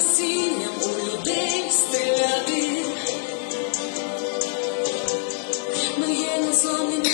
спасіння у людей стріляти. Ми є незламними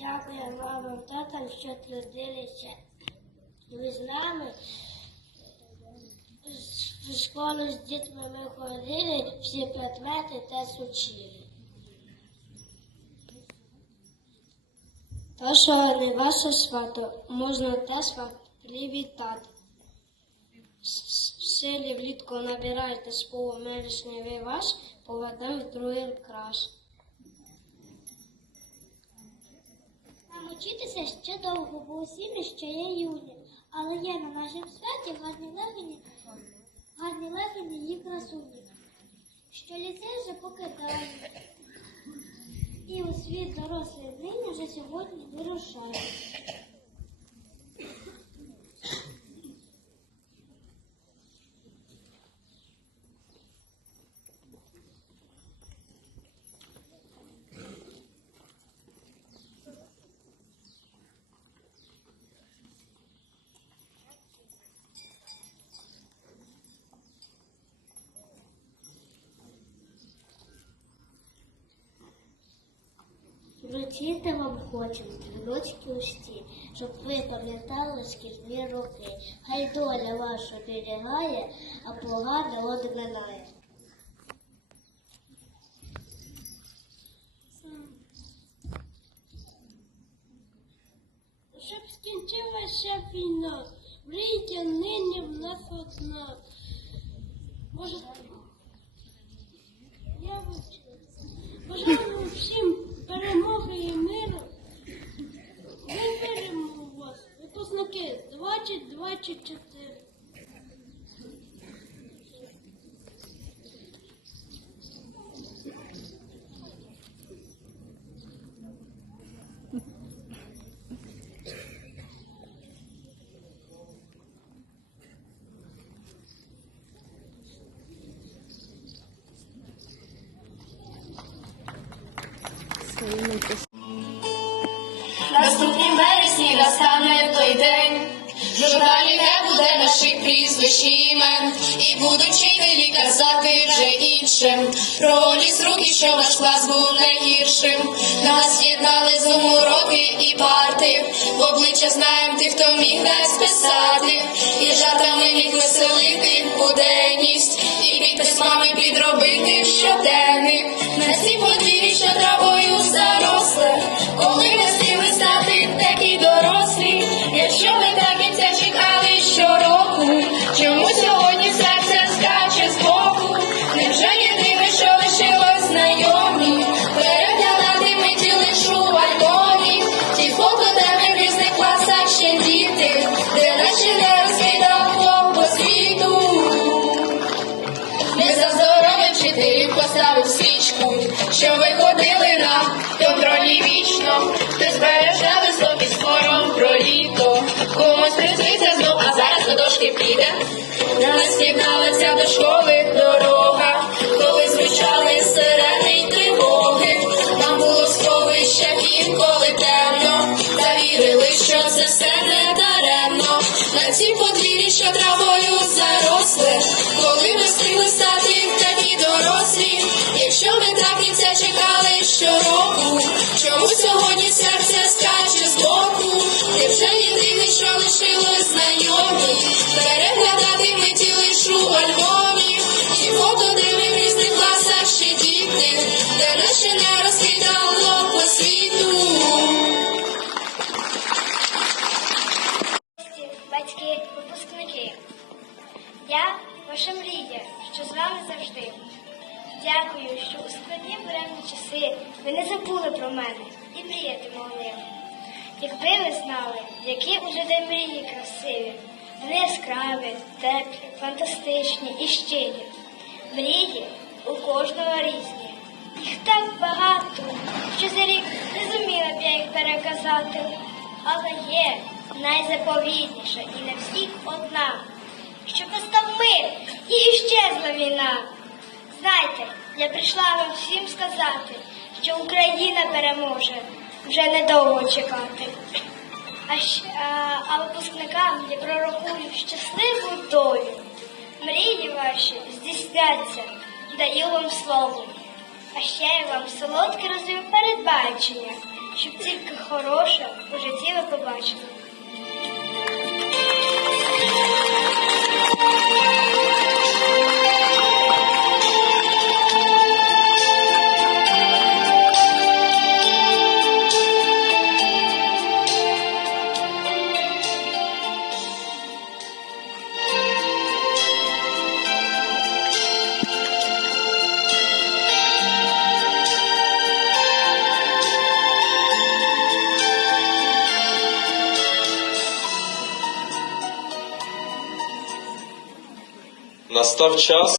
Дякую мамам, татам, що трудилися. Ви з нами в школу з дітьми ми ходили, всі предмети теж учили. То, що не ваше свято, можна теж вам привітати. В влітку набирайте з полумережневий ваш, поведемо в другий краш. Нам учитися ще довго, бо усім ще є юні. Але є на нашому святі гарні легені, гарні легені і красуні, що ліцей вже покидає. І у світ дорослий нині вже сьогодні вирушає. Вручити вам хочемо стрілочки усі, щоб ви пам'ятали шкільні роки. Хай доля ваша берігає, а погане одминає. Щоб скінчилася війна, мрійте нині в нас одна. Може, Наступнім вересні настане той день, прізвищ імен, і будуть вчителі казати вже іншим. Про ліс руки, що ваш клас був найгіршим. Нас єднали з уроки і парти, в обличчя знаєм тих, хто міг нас писати, і жартами міг веселити буденність, і під письмами підробити комусь знов, а зараз до дошки піде. Нас єдналася до школи дорога, коли звучали сирени й тривоги. Нам було сховище інколи темно, та вірили, що це все не даремно. На цій подвір'ї, що травою заросли, коли ми встигли стати вони яскраві, теплі, фантастичні і щирі. Мрії у кожного різні. Їх так багато, що за рік не зуміла б я їх переказати. Але є найзаповітніша і на всіх одна, щоб настав мир і щезла війна. Знайте, я прийшла вам всім сказати, що Україна переможе, вже недовго чекати. А, а, випускникам я пророкую щасливу долю. Мрії ваші здійсняться, даю вам слово. А ще я вам солодке розвив передбачення, щоб тільки хороше у житті ви побачили. Настав час